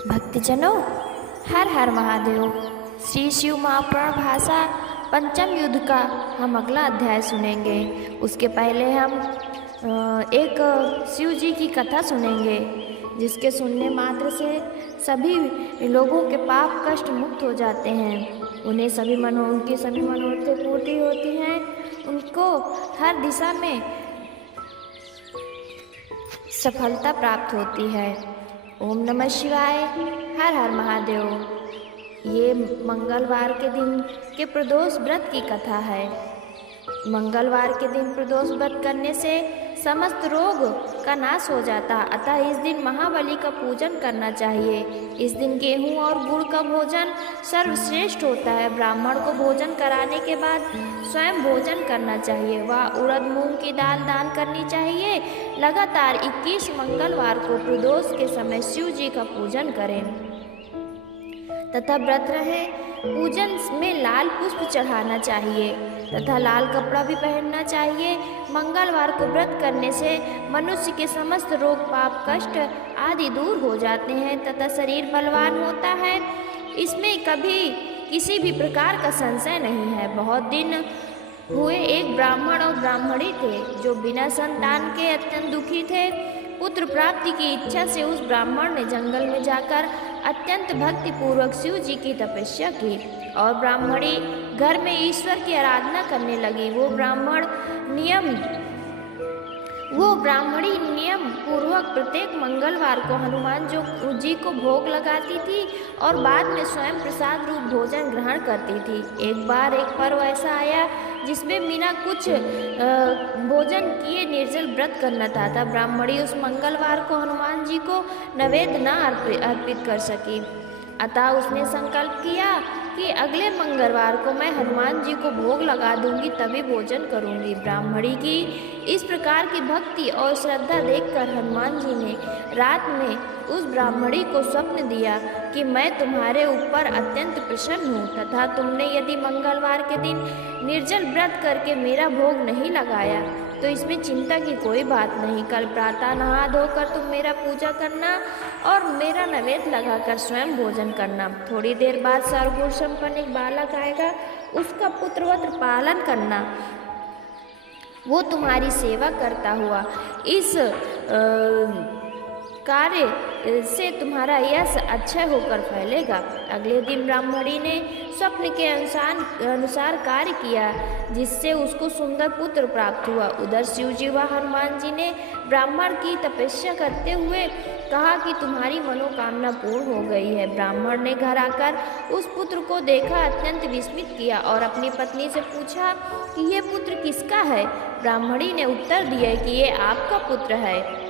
भक्तजनों, हर हर महादेव। श्री शिव महापुराण भाषा पंचम युद्ध का हम अगला अध्याय सुनेंगे। उसके पहले हम एक शिव जी की कथा सुनेंगे, जिसके सुनने मात्र से सभी लोगों के पाप कष्ट मुक्त हो जाते हैं। उनकी सभी मनोरथें पूरी होती हैं। उनको हर दिशा में सफलता प्राप्त होती है। ओम नमः शिवाय, हर हर महादेव। ये मंगलवार के दिन के प्रदोष व्रत की कथा है। मंगलवार के दिन प्रदोष व्रत करने से समस्त रोग का नाश हो जाता, अतः इस दिन महाबली का पूजन करना चाहिए। इस दिन गेहूं और गुड़ का भोजन सर्वश्रेष्ठ होता है। ब्राह्मण को भोजन कराने के बाद स्वयं भोजन करना चाहिए। वह उड़द मूंग की दाल दान करनी चाहिए। लगातार 21 मंगलवार को प्रदोष के समय शिव जी का पूजन करें तथा व्रत रहे। पूजन में लाल पुष्प चढ़ाना चाहिए तथा लाल कपड़ा भी पहनना चाहिए। मंगलवार को व्रत करने से मनुष्य के समस्त रोग पाप कष्ट आदि दूर हो जाते हैं तथा शरीर बलवान होता है। इसमें कभी किसी भी प्रकार का संशय नहीं है। बहुत दिन हुए एक ब्राह्मण और ब्राह्मणी थे जो बिना संतान के अत्यंत दुखी थे। पुत्र प्राप्ति की इच्छा से उस ब्राह्मण ने जंगल में जाकर अत्यंत भक्ति पूर्वक शिव जी की तपस्या की और ब्राह्मणी घर में ईश्वर की आराधना करने लगी। वो ब्राह्मणी नियम पूर्वक प्रत्येक मंगलवार को हनुमान जी को भोग लगाती थी और बाद में स्वयं प्रसाद रूप भोजन ग्रहण करती थी। एक बार एक पर्व ऐसा आया जिसमें बिना कुछ भोजन किए निर्जल व्रत करना था। तब ब्राह्मणी उस मंगलवार को हनुमान जी को नैवेद्य न अर्पित कर सकी, अतः उसने संकल्प किया कि अगले मंगलवार को मैं हनुमान जी को भोग लगा दूंगी, तभी भोजन करूंगी। ब्राह्मणी की इस प्रकार की भक्ति और श्रद्धा देखकर हनुमान जी ने रात में उस ब्राह्मणी को स्वप्न दिया कि मैं तुम्हारे ऊपर अत्यंत प्रसन्न हूँ तथा तुमने यदि मंगलवार के दिन निर्जल व्रत करके मेरा भोग नहीं लगाया तो इसमें चिंता की कोई बात नहीं। कल प्रातः नहा धोकर तुम मेरा पूजा करना और मेरा नैवेद्य लगाकर स्वयं भोजन करना। थोड़ी देर बाद सर्वगुण संपन्न एक बालक आएगा, उसका पुत्रवत पालन करना। वो तुम्हारी सेवा करता हुआ इस कार्य से तुम्हारा यश अक्षय होकर फैलेगा। अगले दिन ब्राह्मणी ने स्वप्न के अनुसार कार्य किया, जिससे उसको सुंदर पुत्र प्राप्त हुआ। उधर शिव जी व हनुमान जी ने ब्राह्मण की तपस्या करते हुए कहा कि तुम्हारी मनोकामना पूर्ण हो गई है। ब्राह्मण ने घर आकर उस पुत्र को देखा, अत्यंत विस्मित किया और अपनी पत्नी से पूछा कि ये पुत्र किसका है। ब्राह्मणी ने उत्तर दिया कि ये आपका पुत्र है।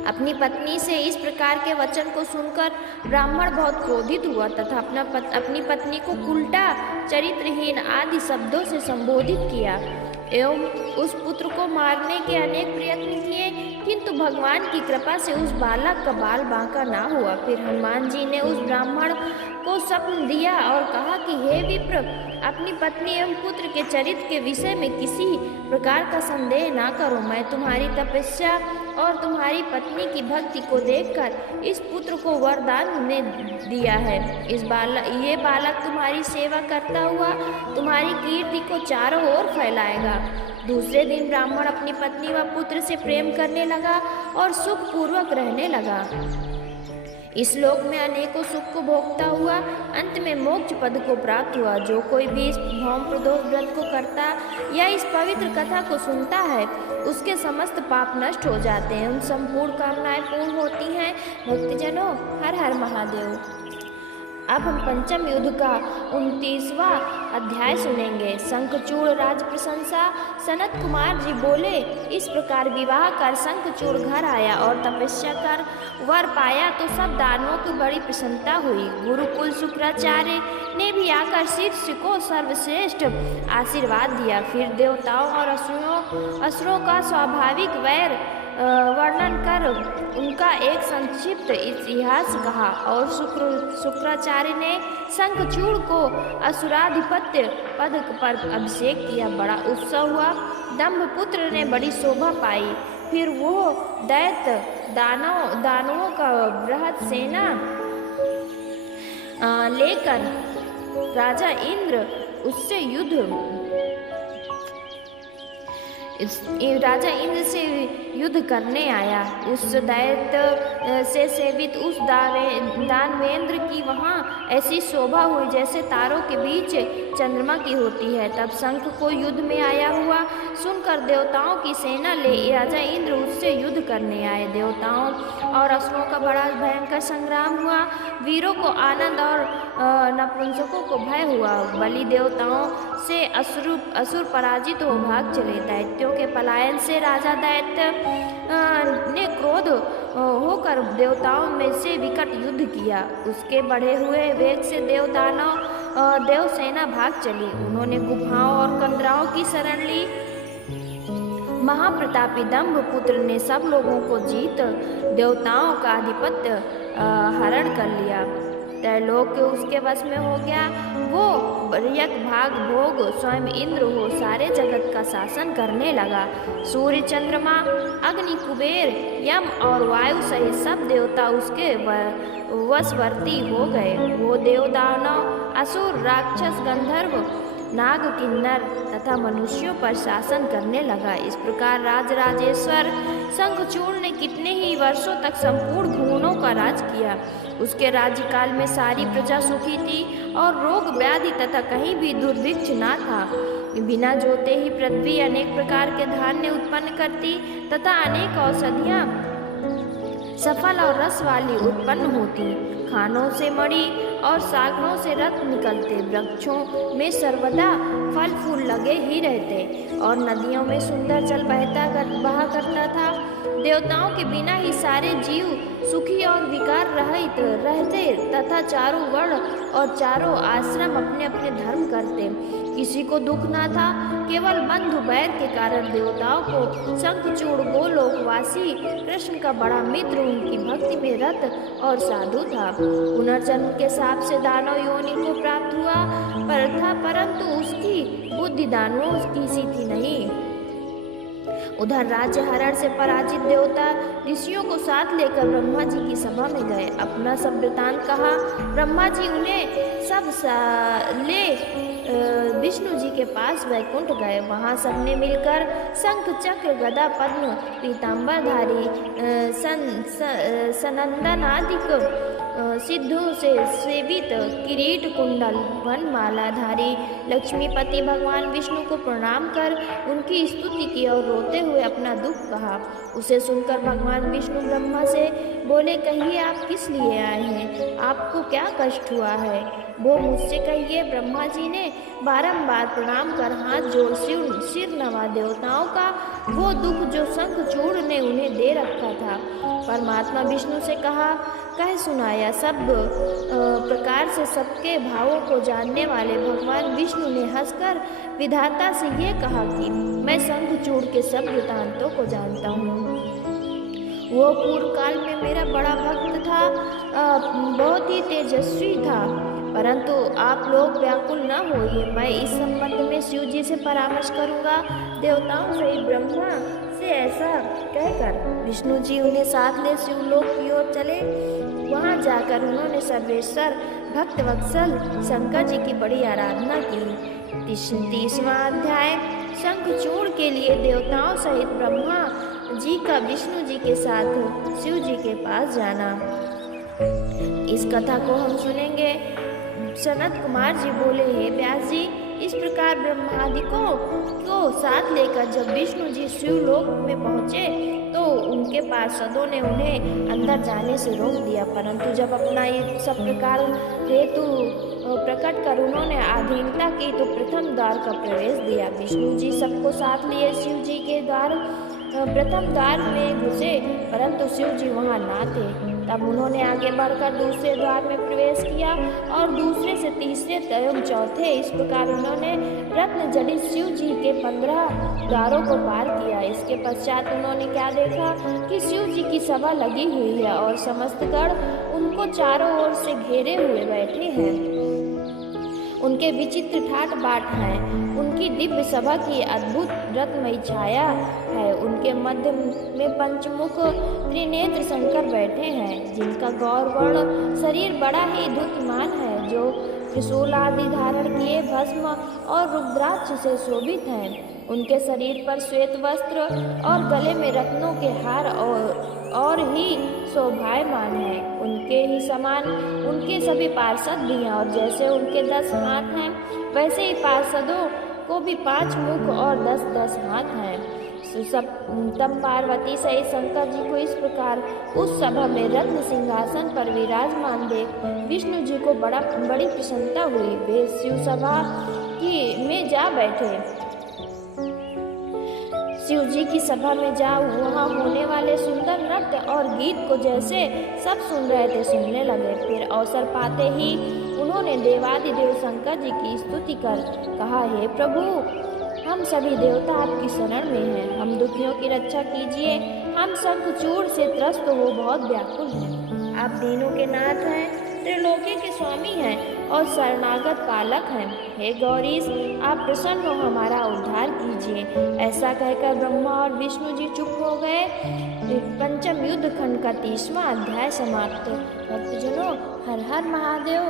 अपनी पत्नी से इस प्रकार के वचन को सुनकर ब्राह्मण बहुत क्रोधित हुआ तथा अपनी पत्नी को उल्टा, चरित्रहीन आदि शब्दों से संबोधित किया एवं उस पुत्र को मारने के अनेक प्रयत्न किए, किंतु भगवान की कृपा से उस बालक का बाल बांका ना हुआ। फिर हनुमान जी ने उस ब्राह्मण को स्वप्न दिया और कहा कि हे विप्र, अपनी पत्नी एवं पुत्र के चरित्र के विषय में किसी प्रकार का संदेह ना करो। मैं तुम्हारी तपस्या और तुम्हारी पत्नी की भक्ति को देखकर इस पुत्र को वरदान ने दिया है। ये बालक तुम्हारी सेवा करता हुआ तुम्हारी कीर्ति को चारों ओर फैलाएगा। दूसरे दिन ब्राह्मण अपनी पत्नी व पुत्र से प्रेम करने लगा और सुख पूर्वक रहने लगा। इस लोक में अनेकों सुख को भोगता हुआ अंत में मोक्ष पद को प्राप्त हुआ। जो कोई भी इस भौम प्रदोष व्रत को करता या इस पवित्र कथा को सुनता है, उसके समस्त पाप नष्ट हो जाते हैं, उन संपूर्ण कामनाएं पूर्ण होती हैं। भक्तजनों, हर हर महादेव। अब हम पंचम युद्ध का 29वां अध्याय सुनेंगे। शंखचूड़ राज प्रशंसा। सनत कुमार जी बोले, इस प्रकार विवाह कर शंखचूड़ घर आया और तपस्या कर वर पाया तो सब दानवों की बड़ी प्रसन्नता हुई। गुरुकुल शुक्राचार्य ने भी आकर शिष्य को सर्वश्रेष्ठ आशीर्वाद दिया। फिर देवताओं और असुरों का स्वाभाविक वैर वर्णन कर उनका एक संक्षिप्त इतिहास कहा और शुक्राचार्य ने शंखचूड़ को असुराधिपत्य पद पर अभिषेक किया। बड़ा उत्सव हुआ। दंभपुत्र ने बड़ी शोभा पाई। फिर वो दैत्य दानवों का बृहद सेना लेकर राजा इंद्र उससे राजा इंद्र से युद्ध करने आया। उस दैत्य से सेवित उस दानवेंद्र की वहाँ ऐसी शोभा हुई जैसे तारों के बीच चंद्रमा की होती है। तब शंख को युद्ध में आया हुआ सुनकर देवताओं की सेना ले राजा इंद्र उससे युद्ध करने आए। देवताओं और असुरों का बड़ा भयंकर संग्राम हुआ। वीरों को आनंद और नपुंसकों को भय हुआ। बलि देवताओं से असुर पराजित हो भाग चले। दैत्यों के पलायन से राजा दैत्य ने क्रोध होकर देवताओं में से विकट युद्ध किया। उसके बढ़े हुए वेग से देव सेना भाग चली। उन्होंने गुफाओं और कंदराओं की शरण ली। महाप्रतापी दंभ पुत्र ने सब लोगों को जीत देवताओं का आधिपत्य हरण कर लिया। त्रैलोक उसके वश में हो गया। वो यक भाग भोग स्वयं इंद्र हो सारे जगत का शासन करने लगा। सूर्य, चंद्रमा, अग्नि, कुबेर, यम और वायु सहित सब देवता उसके वशवर्ती हो गए। वो देव, दानव, असुर, राक्षस, गंधर्व, नाग, किन्नर तथा मनुष्यों पर शासन करने लगा। इस प्रकार राजराजेश्वर शंखचूड़ ने कितने ही वर्षों तक संपूर्ण भुवनों का राज किया। उसके राज्यकाल में सारी प्रजा सुखी थी और रोग व्याधि तथा कहीं भी दुर्भिक्ष न था। बिना जोते ही पृथ्वी अनेक प्रकार के धान्य उत्पन्न करती तथा अनेक औषधियाँ सफल और रस वाली उत्पन्न होती। खानों से मणि और सागरों से रत्न निकलते। वृक्षों में सर्वदा फल फूल लगे ही रहते और नदियों में सुंदर जल बहा करता था। देवताओं के बिना ही सारे जीव सुखी और विकार रहित रहते तथा चारों वर्ण और चारों आश्रम अपने अपने धर्म करते। किसी को दुख न था। केवल बंधु बैर के कारण देवताओं को शंखचूड़ गोलोकवासी कृष्ण का बड़ा मित्र उनकी भक्ति में रत और साधु था। पुनर्जन्म के साप से दानव योनि को प्राप्त हुआ परंतु उसकी बुद्धि दानवों की सी थी नहीं। उधर राज्य हरण से पराजित देवता ऋषियों को साथ लेकर ब्रह्मा जी की सभा में गए। अपना सब वृतांत कहा। ब्रह्मा जी उन्हें सब ले विष्णु जी के पास वैकुंठ गए। वहाँ सबने मिलकर शंख, चक्र, गदा, पद्म, पीताम्बरधारी, सनंदनादिक सिद्धों से सेवित किरीट, कुंडल, वनमालाधारी लक्ष्मीपति भगवान विष्णु को प्रणाम कर उनकी स्तुति की और रोते हुए अपना दुख कहा। उसे सुनकर भगवान विष्णु ब्रह्मा से बोले, कहिए आप किस लिए आए हैं? आपको क्या कष्ट हुआ है? वो मुझसे कहिए। ब्रह्मा जी ने बारंबार प्रणाम कर हाथ जोड़ सिर नवा। देवताओं का वो दुख जो शंखचूड़ ने उन्हें दे रखा था परमात्मा विष्णु से कह सुनाया। सब प्रकार से सबके भावों को जानने वाले भगवान विष्णु ने हंसकर विधाता से ये कहा कि मैं शंखचूड़ के सब वृतांतों को जानता हूँ। वो पूर्व काल में मेरा बड़ा भक्त था, बहुत ही तेजस्वी था, परंतु आप लोग व्याकुल न होइए। मैं इस संबंध में शिव जी से परामर्श करूँगा। देवताओं से ब्रह्मा से ऐसा कहकर विष्णु जी उन्हें साथ ले शिवलोक की ओर चले। वहाँ जाकर उन्होंने सर्वेश्वर भक्त वत्सल शंकर जी की बड़ी आराधना की। 30वां अध्याय। शंखचूड़ के लिए देवताओं सहित ब्रह्मा जी का विष्णु जी के साथ शिव जी के पास जाना। इस कथा को हम सुनेंगे। सनत कुमार जी बोले, हे व्यास जी, इस प्रकार ब्रह्मादिकों को साथ लेकर जब विष्णु जी शिवलोक में पहुँचे तो उनके पार्षदों ने उन्हें अंदर जाने से रोक दिया, परंतु जब अपना ये सब प्रकार हेतु प्रकट कर उन्होंने अधीनता की तो प्रथम द्वार का प्रवेश दिया। विष्णु जी सबको साथ लिए शिव जी के प्रथम द्वार में घुसे, परंतु शिव जी वहाँ ना थे। तब उन्होंने आगे बढ़कर दूसरे द्वार में प्रवेश किया और दूसरे से तीसरे एवं चौथे, इस प्रकार उन्होंने रत्न जड़ित शिव जी के 15 द्वारों को पार किया। इसके पश्चात उन्होंने क्या देखा कि शिव जी की सभा लगी हुई है और समस्त गण उनको चारों ओर से घेरे हुए बैठे हैं। उनके विचित्र ठाट बाट हैं। उनकी दिव्य सभा की अद्भुत रत्नमयी छाया है। उनके मध्य में पंचमुख त्रिनेत्र शंकर बैठे हैं, जिनका गौरवर्ण शरीर बड़ा ही द्युतिमान है, जो त्रिशूल आदि धारण किए भस्म और रुद्राक्ष से शोभित हैं। उनके शरीर पर श्वेत वस्त्र और गले में रत्नों के हार और ही शोभायमान है। उनके ही समान उनके सभी पार्षद भी हैं, और जैसे उनके 10 हाथ हैं वैसे ही पार्षदों को भी 5 मुख और 10-10 हाथ हैं। तब पार्वती सहित शंकर जी को इस प्रकार उस सभा में रत्न सिंहासन पर विराजमान देख विष्णु जी को बड़ी प्रसन्नता हुई। वे शिव सभा में जा बैठे। शिव जी की सभा में जा वहाँ होने वाले सुंदर नृत्य और गीत को जैसे सब सुन रहे थे सुनने लगे। फिर अवसर पाते ही उन्होंने देवादिदेव शंकर जी की स्तुति कर कहा, हे प्रभु, हम सभी देवता आपकी शरण में हैं, हम दुखियों की रक्षा कीजिए। हम शंखचूड़ से त्रस्त हो बहुत व्याकुल हैं। आप दीनों के नाथ हैं, त्रिलोकी के स्वामी हैं और शरणागत पालक हैं। हे गौरीश, आप प्रसन्न हो हमारा उद्धार कीजिए। ऐसा कहकर ब्रह्मा और विष्णु जी चुप हो गए। पंचम युद्ध खंड का 30वां अध्याय समाप्त। भक्तजनों, हर हर महादेव,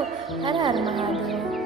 हर हर महादेव।